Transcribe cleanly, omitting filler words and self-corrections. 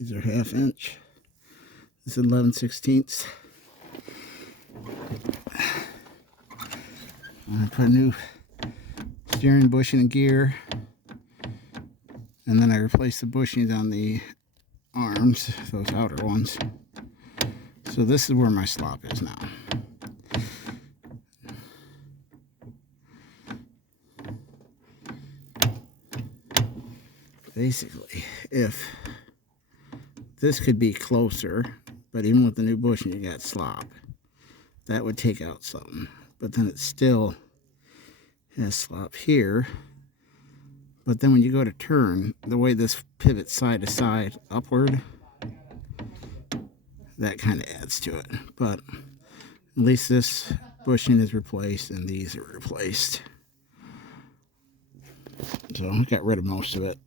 These are 1/2 inch. This is 11/16. I put a new steering bushing and gear, and then I replaced the bushings on the arms, those outer ones. So this is where my slop is now. Basically, if this could be closer, but even with the new bushing you got slop, that would take out something. But then it still has slop here. But then when you go to turn, the way this pivots side to side upward, that kind of adds to it. But at least this bushing is replaced and these are replaced. So I got rid of most of it.